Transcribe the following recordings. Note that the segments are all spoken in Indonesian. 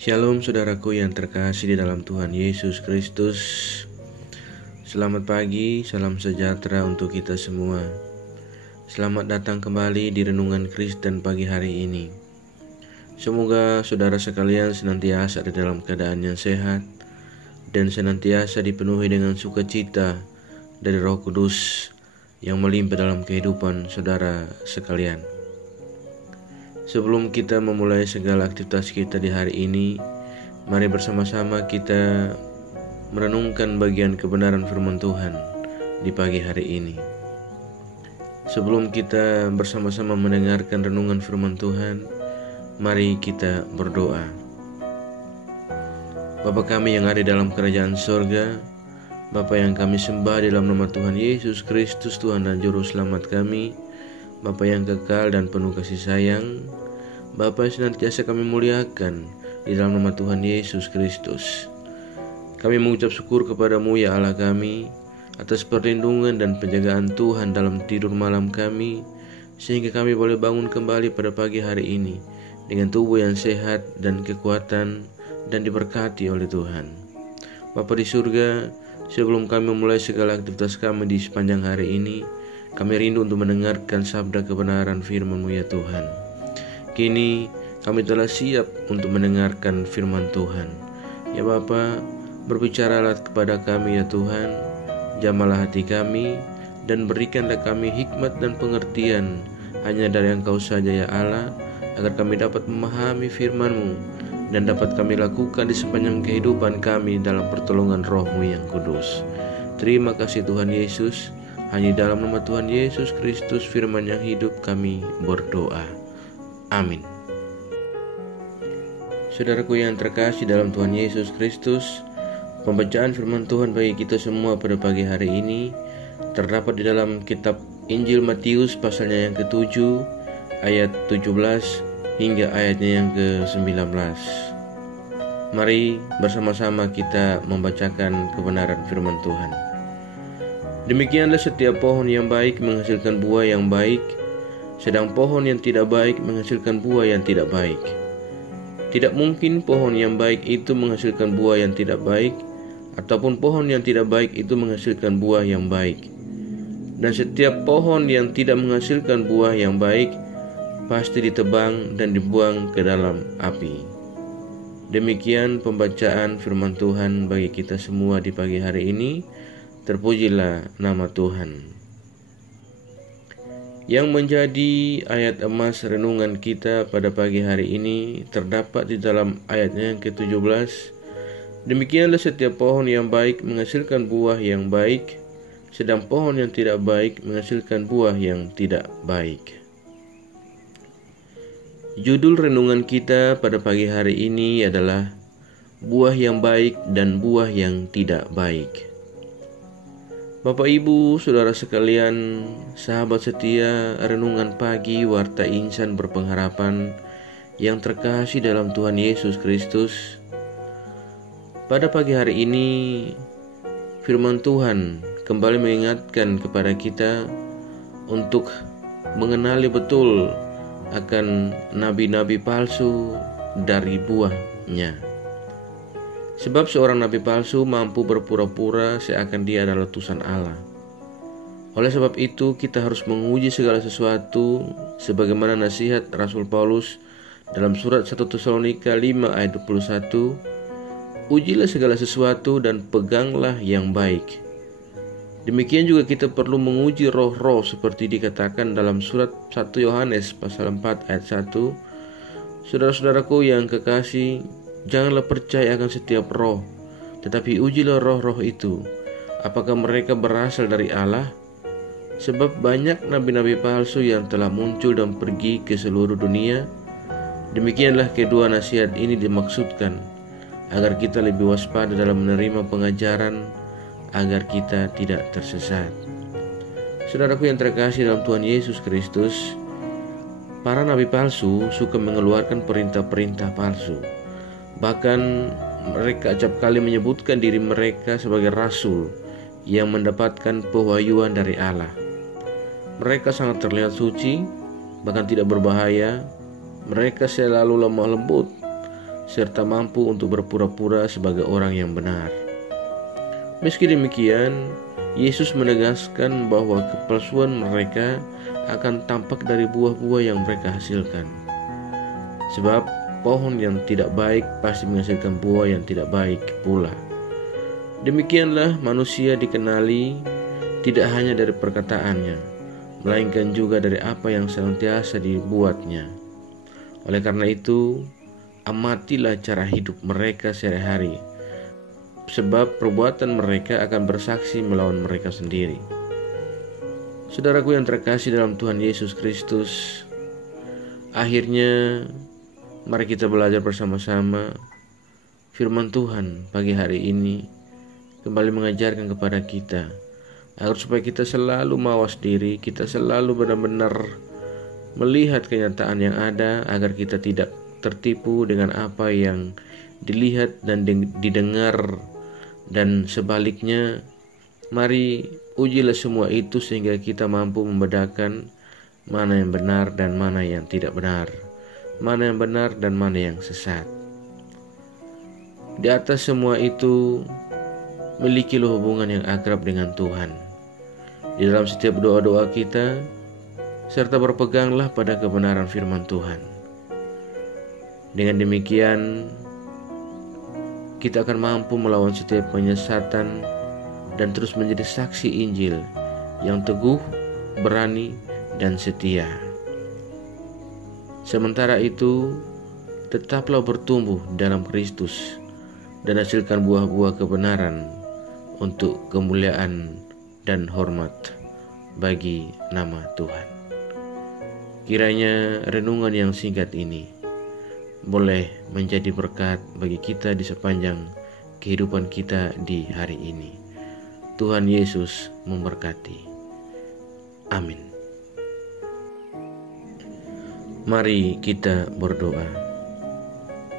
Shalom saudaraku yang terkasih di dalam Tuhan Yesus Kristus. Selamat pagi, salam sejahtera untuk kita semua. Selamat datang kembali di Renungan Kristen pagi hari ini. Semoga saudara sekalian senantiasa di dalam keadaan yang sehat dan senantiasa dipenuhi dengan sukacita dari Roh Kudus yang melimpah dalam kehidupan saudara sekalian. Sebelum kita memulai segala aktivitas kita di hari ini, mari bersama-sama kita merenungkan bagian kebenaran firman Tuhan di pagi hari ini. Sebelum kita bersama-sama mendengarkan renungan firman Tuhan, mari kita berdoa. Bapa kami yang ada dalam kerajaan sorga, Bapa yang kami sembah di dalam nama Tuhan Yesus Kristus, Tuhan dan Juru Selamat kami, Bapa yang kekal dan penuh kasih sayang, Bapa yang senantiasa kami muliakan di dalam nama Tuhan Yesus Kristus. Kami mengucap syukur kepadamu ya Allah kami atas perlindungan dan penjagaan Tuhan dalam tidur malam kami, sehingga kami boleh bangun kembali pada pagi hari ini dengan tubuh yang sehat dan kekuatan dan diberkati oleh Tuhan. Bapa di surga, sebelum kami memulai segala aktivitas kami di sepanjang hari ini, kami rindu untuk mendengarkan sabda kebenaran firman-Mu ya Tuhan. Kini kami telah siap untuk mendengarkan firman Tuhan. Ya Bapa, berbicaralah kepada kami ya Tuhan, jamalah hati kami, dan berikanlah kami hikmat dan pengertian hanya dari Engkau saja ya Allah, agar kami dapat memahami firman-Mu dan dapat kami lakukan di sepanjang kehidupan kami dalam pertolongan Roh-Mu yang kudus. Terima kasih Tuhan Yesus. Hanya dalam nama Tuhan Yesus Kristus firman yang hidup kami berdoa. Amin. Saudaraku yang terkasih dalam Tuhan Yesus Kristus, pembacaan firman Tuhan bagi kita semua pada pagi hari ini terdapat di dalam kitab Injil Matius pasalnya yang ke-7 ayat 17 hingga ayatnya yang ke-19. Mari bersama-sama kita membacakan kebenaran firman Tuhan. Demikianlah setiap pohon yang baik menghasilkan buah yang baik, sedang pohon yang tidak baik menghasilkan buah yang tidak baik. Tidak mungkin pohon yang baik itu menghasilkan buah yang tidak baik, ataupun pohon yang tidak baik itu menghasilkan buah yang baik. Dan setiap pohon yang tidak menghasilkan buah yang baik pasti ditebang dan dibuang ke dalam api. Demikian pembacaan firman Tuhan bagi kita semua di pagi hari ini. Terpujilah nama Tuhan. Yang menjadi ayat emas renungan kita pada pagi hari ini terdapat di dalam ayatnya yang ke-17. Demikianlah setiap pohon yang baik menghasilkan buah yang baik, sedang pohon yang tidak baik menghasilkan buah yang tidak baik. Judul renungan kita pada pagi hari ini adalah buah yang baik dan buah yang tidak baik. Bapak Ibu, saudara sekalian, sahabat setia renungan pagi Warta Insan Berpengharapan yang terkasih dalam Tuhan Yesus Kristus. Pada pagi hari ini, firman Tuhan kembali mengingatkan kepada kita untuk mengenali betul akan nabi-nabi palsu dari buahnya. Sebab seorang nabi palsu mampu berpura-pura seakan dia adalah utusan Allah. Oleh sebab itu kita harus menguji segala sesuatu sebagaimana nasihat Rasul Paulus dalam surat 1 Tesalonika 5 ayat 21. Ujilah segala sesuatu dan peganglah yang baik. Demikian juga kita perlu menguji roh-roh seperti dikatakan dalam surat 1 Yohanes pasal 4 ayat 1. Saudara-saudaraku yang kekasih, janganlah percaya akan setiap roh, tetapi ujilah roh-roh itu, apakah mereka berasal dari Allah? Sebab banyak nabi-nabi palsu yang telah muncul dan pergi ke seluruh dunia. Demikianlah kedua nasihat ini dimaksudkan, agar kita lebih waspada dalam menerima pengajaran, agar kita tidak tersesat. Saudaraku yang terkasih dalam Tuhan Yesus Kristus, para nabi palsu suka mengeluarkan perintah-perintah palsu. Bahkan mereka acap kali menyebutkan diri mereka sebagai rasul yang mendapatkan pewahyuan dari Allah. Mereka sangat terlihat suci, bahkan tidak berbahaya. Mereka selalu lemah lembut, serta mampu untuk berpura-pura sebagai orang yang benar. Meski demikian, Yesus menegaskan bahwa kepalsuan mereka akan tampak dari buah-buah yang mereka hasilkan. Sebab pohon yang tidak baik pasti menghasilkan buah yang tidak baik pula. Demikianlah manusia dikenali tidak hanya dari perkataannya, melainkan juga dari apa yang senantiasa dibuatnya. Oleh karena itu, amatilah cara hidup mereka sehari-hari, sebab perbuatan mereka akan bersaksi melawan mereka sendiri. Saudaraku yang terkasih dalam Tuhan Yesus Kristus, akhirnya mari kita belajar bersama-sama firman Tuhan pagi hari ini kembali mengajarkan kepada kita agar supaya kita selalu mawas diri, kita selalu benar-benar melihat kenyataan yang ada, agar kita tidak tertipu dengan apa yang dilihat dan didengar, dan sebaliknya mari ujilah semua itu sehingga kita mampu membedakan mana yang benar dan mana yang tidak benar, mana yang benar dan mana yang sesat. Di atas semua itu, milikilah hubungan yang akrab dengan Tuhan di dalam setiap doa-doa kita, serta berpeganglah pada kebenaran firman Tuhan. Dengan demikian, kita akan mampu melawan setiap penyesatan dan terus menjadi saksi Injil yang teguh, berani, dan setia. Sementara itu, tetaplah bertumbuh dalam Kristus dan hasilkan buah-buah kebenaran untuk kemuliaan dan hormat bagi nama Tuhan. Kiranya renungan yang singkat ini boleh menjadi berkat bagi kita di sepanjang kehidupan kita di hari ini. Tuhan Yesus memberkati. Amin. Mari kita berdoa.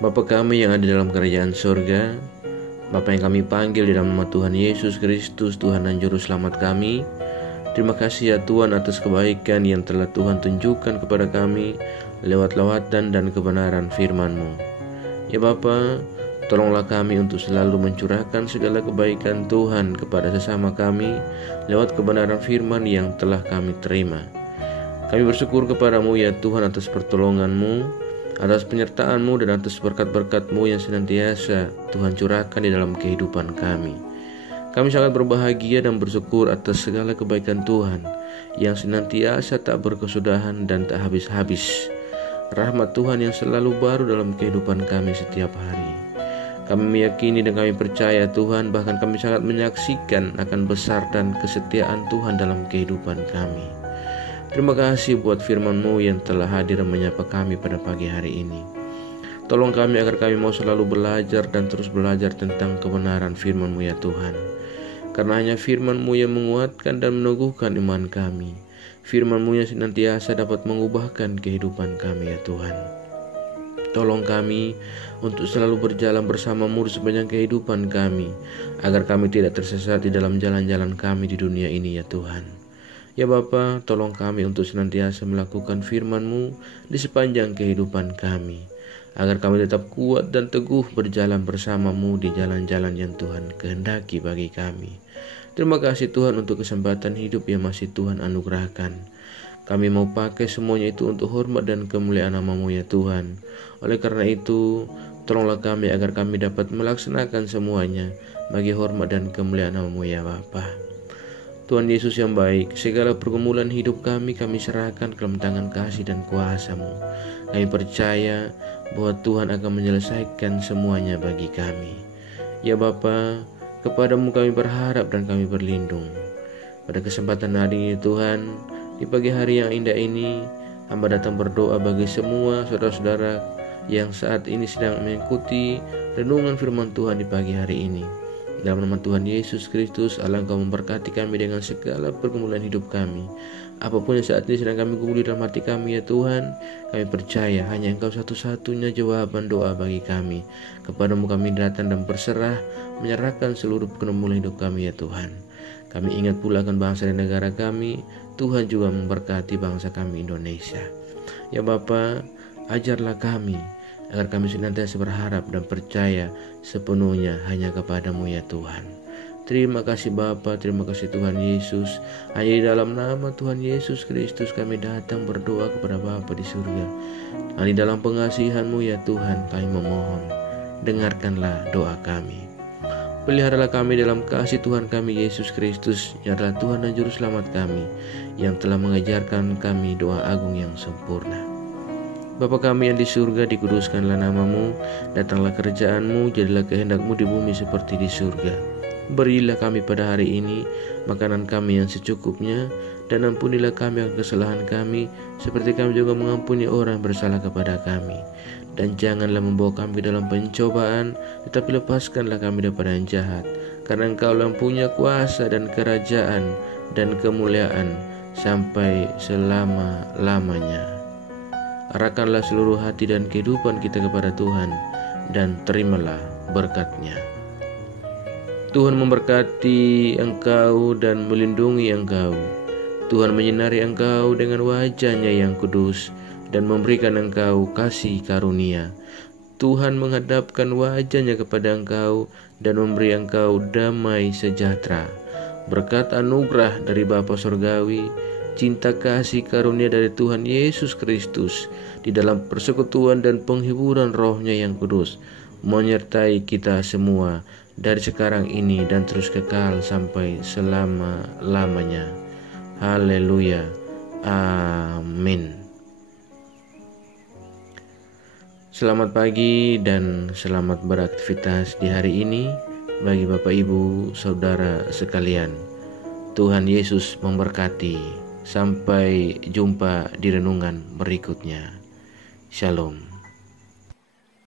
Bapa kami yang ada dalam kerajaan surga, Bapa yang kami panggil di dalam nama Tuhan Yesus Kristus, Tuhan dan Juru Selamat kami, terima kasih ya Tuhan atas kebaikan yang telah Tuhan tunjukkan kepada kami lewat lawatan dan kebenaran firman-Mu. Ya Bapa, tolonglah kami untuk selalu mencurahkan segala kebaikan Tuhan kepada sesama kami lewat kebenaran firman yang telah kami terima. Kami bersyukur kepadamu ya Tuhan atas pertolongan-Mu, atas penyertaan-Mu dan atas berkat-berkat-Mu yang senantiasa Tuhan curahkan di dalam kehidupan kami. Kami sangat berbahagia dan bersyukur atas segala kebaikan Tuhan yang senantiasa tak berkesudahan dan tak habis-habis. Rahmat Tuhan yang selalu baru dalam kehidupan kami setiap hari. Kami meyakini dan kami percaya Tuhan, bahkan kami sangat menyaksikan akan besar dan kesetiaan Tuhan dalam kehidupan kami. Terima kasih buat firman-Mu yang telah hadir dan menyapa kami pada pagi hari ini. Tolong kami agar kami mau selalu belajar dan terus belajar tentang kebenaran firman-Mu ya Tuhan. Karena hanya firman-Mu yang menguatkan dan meneguhkan iman kami. Firman-Mu yang senantiasa dapat mengubahkan kehidupan kami ya Tuhan. Tolong kami untuk selalu berjalan bersama-Mu di sepanjang kehidupan kami, agar kami tidak tersesat di dalam jalan-jalan kami di dunia ini ya Tuhan. Ya Bapa, tolong kami untuk senantiasa melakukan firman-Mu di sepanjang kehidupan kami, agar kami tetap kuat dan teguh berjalan bersama-Mu di jalan-jalan yang Tuhan kehendaki bagi kami. Terima kasih Tuhan untuk kesempatan hidup yang masih Tuhan anugerahkan. Kami mau pakai semuanya itu untuk hormat dan kemuliaan nama-Mu ya Tuhan. Oleh karena itu, tolonglah kami agar kami dapat melaksanakan semuanya bagi hormat dan kemuliaan nama-Mu ya Bapa. Tuhan Yesus yang baik, segala pergumulan hidup kami serahkan ke dalam tangan kasih dan kuasa-Mu. Kami percaya bahwa Tuhan akan menyelesaikan semuanya bagi kami. Ya Bapa, kepadamu kami berharap dan kami berlindung. Pada kesempatan hari ini Tuhan, di pagi hari yang indah ini, hamba datang berdoa bagi semua saudara-saudara yang saat ini sedang mengikuti renungan firman Tuhan di pagi hari ini. Dalam nama Tuhan Yesus Kristus, Allah Engkau memberkati kami dengan segala pergumulan hidup kami. Apapun yang saat ini sedang kami gumuli dalam hati kami ya Tuhan, kami percaya hanya Engkau satu-satunya jawaban doa bagi kami. Kepadamu kami datang dan berserah, menyerahkan seluruh pergumulan hidup kami ya Tuhan. Kami ingat pula akan bangsa dan negara kami. Tuhan juga memberkati bangsa kami Indonesia. Ya Bapa, ajarlah kami agar kami senantiasa berharap dan percaya sepenuhnya hanya kepada-Mu ya Tuhan. Terima kasih Bapa, terima kasih Tuhan Yesus. Hanya di dalam nama Tuhan Yesus Kristus kami datang berdoa kepada Bapa di surga. Hanya di dalam pengasihan-Mu ya Tuhan kami memohon, dengarkanlah doa kami. Peliharalah kami dalam kasih Tuhan kami Yesus Kristus, yang adalah Tuhan dan Juru Selamat kami, yang telah mengajarkan kami doa agung yang sempurna. Bapa kami yang di surga, dikuduskanlah nama-Mu, datanglah kerajaan-Mu, jadilah kehendak-Mu di bumi seperti di surga. Berilah kami pada hari ini makanan kami yang secukupnya, dan ampunilah kami akan kesalahan kami, seperti kami juga mengampuni orang yang bersalah kepada kami. Dan janganlah membawa kami dalam pencobaan, tetapi lepaskanlah kami daripada yang jahat. Karena Engkau-lah yang punya kuasa dan kerajaan dan kemuliaan sampai selama-lamanya. Arahkanlah seluruh hati dan kehidupan kita kepada Tuhan, dan terimalah berkat-Nya. Tuhan memberkati engkau dan melindungi engkau. Tuhan menyinari engkau dengan wajah-Nya yang kudus dan memberikan engkau kasih karunia. Tuhan menghadapkan wajah-Nya kepada engkau dan memberi engkau damai sejahtera. Berkat anugerah dari Bapa Surgawi, cinta kasih karunia dari Tuhan Yesus Kristus di dalam persekutuan dan penghiburan Roh-Nya yang kudus menyertai kita semua dari sekarang ini dan terus kekal sampai selama-lamanya. Haleluya. Amin. Selamat pagi dan selamat beraktivitas di hari ini bagi Bapak Ibu Saudara sekalian. Tuhan Yesus memberkati. Sampai jumpa di renungan berikutnya. Shalom.